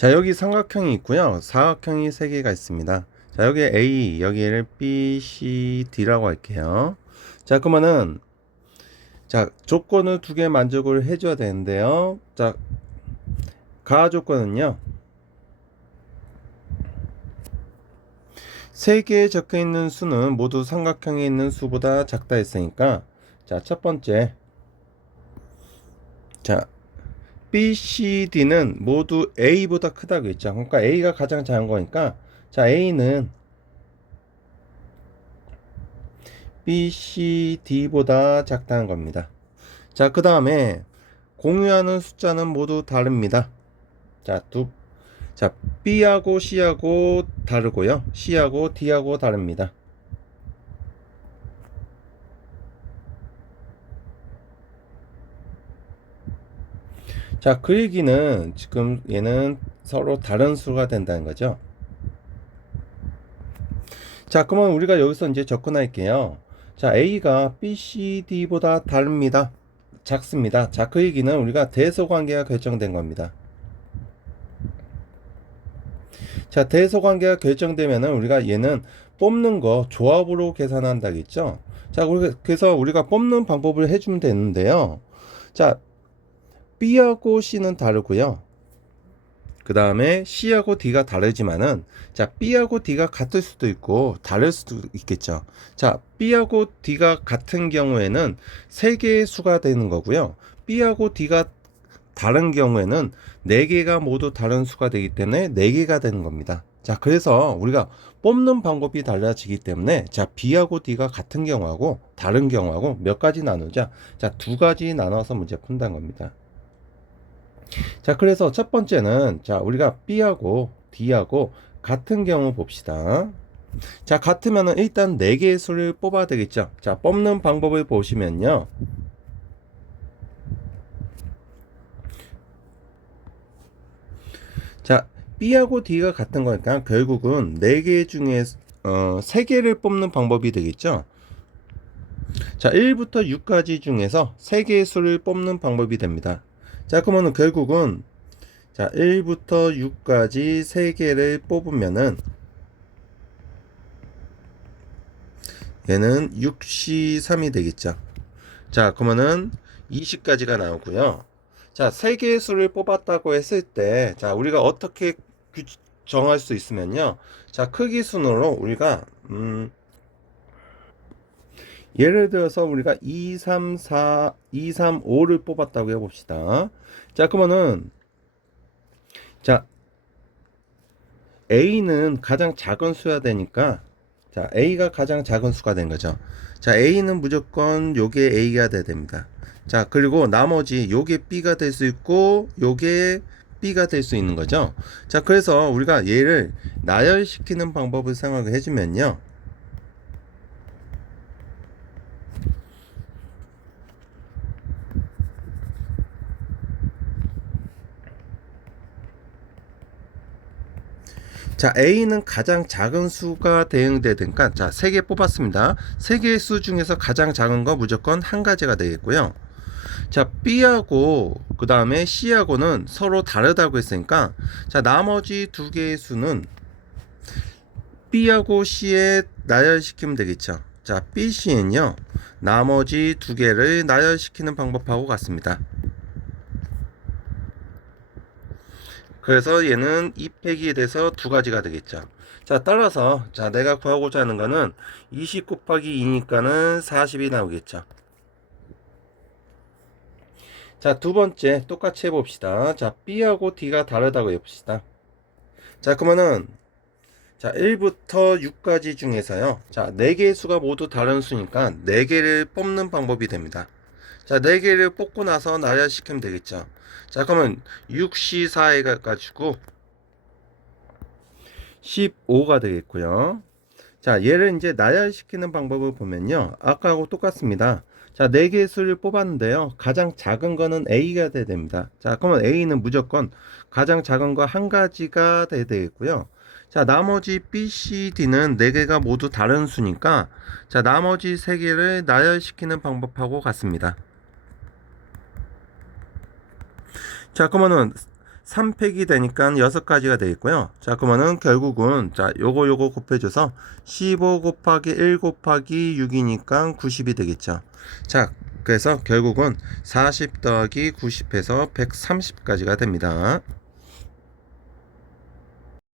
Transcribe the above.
자, 여기 삼각형이 있고요. 사각형이 3개가 있습니다. 자, 여기 A, 여기를 B, C, D라고 할게요. 자, 그러면은 자, 조건을 2개 만족을 해줘야 되는데요. 자, 가하 조건은요. 3개에 적혀 있는 수는 모두 삼각형에 있는 수보다 작다 했으니까, 자, 첫 번째, 자, B, C, D는 모두 A보다 크다고 했죠. 그러니까 A가 가장 작은 거니까, 자, A는 B, C, D보다 작다는 겁니다. 자, 그 다음에 공유하는 숫자는 모두 다릅니다. 자, 자, B하고 C하고 다르고요. C하고 D하고 다릅니다. 자, 그 얘기는 지금 얘는 서로 다른 수가 된다는 거죠. 자, 그러면 우리가 여기서 이제 접근할게요. 자, A가 B, C, D보다 다릅니다. 작습니다. 자, 그 얘기는 우리가 대소관계가 결정된 겁니다. 자, 대소관계가 결정되면은 우리가 얘는 뽑는 거 조합으로 계산한다겠죠. 자, 그래서 우리가 뽑는 방법을 해주면 되는데요. 자, B하고 C는 다르고요. 그 다음에 C하고 D가 다르지만은, 자, B하고 D가 같을 수도 있고 다를 수도 있겠죠. 자, B하고 D가 같은 경우에는 3개의 수가 되는 거고요. B하고 D가 다른 경우에는 4개가 모두 다른 수가 되기 때문에 4개가 되는 겁니다. 자, 그래서 우리가 뽑는 방법이 달라지기 때문에, 자, B하고 D가 같은 경우하고 다른 경우하고 몇 가지 나누자. 자, 2가지 나눠서 문제 푼다는 겁니다. 자, 그래서 첫 번째는, 자, 우리가 B하고 D하고 같은 경우 봅시다. 자, 같으면은 일단 4개의 수를 뽑아야 되겠죠. 자, 뽑는 방법을 보시면요. 자, B하고 D가 같은 거니까 결국은 4개 중에 3개를 뽑는 방법이 되겠죠. 자, 1부터 6까지 중에서 3개의 수를 뽑는 방법이 됩니다. 자, 그러면 결국은, 자, 1부터 6까지 3개를 뽑으면은 얘는 6C3이 되겠죠. 자, 그러면은 20까지가 나오고요. 자, 3개의 수를 뽑았다고 했을 때, 자, 우리가 어떻게 정할 수 있으면요. 자, 크기 순으로 우리가 예를 들어서 우리가 2, 3, 4, 2, 3, 5를 뽑았다고 해봅시다. 자, 그러면은, 자, A는 가장 작은 수야 되니까, 자, A가 가장 작은 수가 된 거죠. 자, A는 무조건 요게 A가 돼야 됩니다. 자, 그리고 나머지 요게 B가 될 수 있고, 요게 B가 될 수 있는 거죠. 자, 그래서 우리가 얘를 나열시키는 방법을 생각을 해주면요. 자, A는 가장 작은 수가 대응되니까, 자, 3개 뽑았습니다. 3개의 수 중에서 가장 작은 거 무조건 한 가지가 되겠고요. 자, B하고 그 다음에 C하고는 서로 다르다고 했으니까, 자, 나머지 2개의 수는 B하고 C에 나열시키면 되겠죠. 자, B, C는요, 나머지 2개를 나열시키는 방법하고 같습니다. 그래서 얘는 2 빼기에 대해서 2가지가 되겠죠. 자, 따라서, 자, 내가 구하고자 하는 거는 20 곱하기 2니까는 40이 나오겠죠. 자, 두 번째 똑같이 해봅시다. 자, B하고 D가 다르다고 해봅시다. 자, 그러면은, 자, 1부터 6까지 중에서요. 자, 4개의 수가 모두 다른 수니까 4개를 뽑는 방법이 됩니다. 자, 4개를 뽑고 나서 나열시키면 되겠죠. 자, 그러면 6C4 해가지고 15가 되겠고요. 자, 얘를 이제 나열시키는 방법을 보면요. 아까하고 똑같습니다. 자, 4개의 수를 뽑았는데요. 가장 작은 거는 A가 돼야 됩니다. 자, 그러면 A는 무조건 가장 작은 거 한 가지가 돼야 되겠고요. 자, 나머지 B, C, D는 4개가 모두 다른 수니까, 자, 나머지 3개를 나열시키는 방법하고 같습니다. 자, 그러면은 3팩이 되니까 6가지가 되겠고요. 자, 그러면은 결국은 자, 요거 곱해줘서 15 곱하기 1 곱하기 6이니까 90이 되겠죠. 자, 그래서 결국은 40 더하기 90해서 130까지가 됩니다.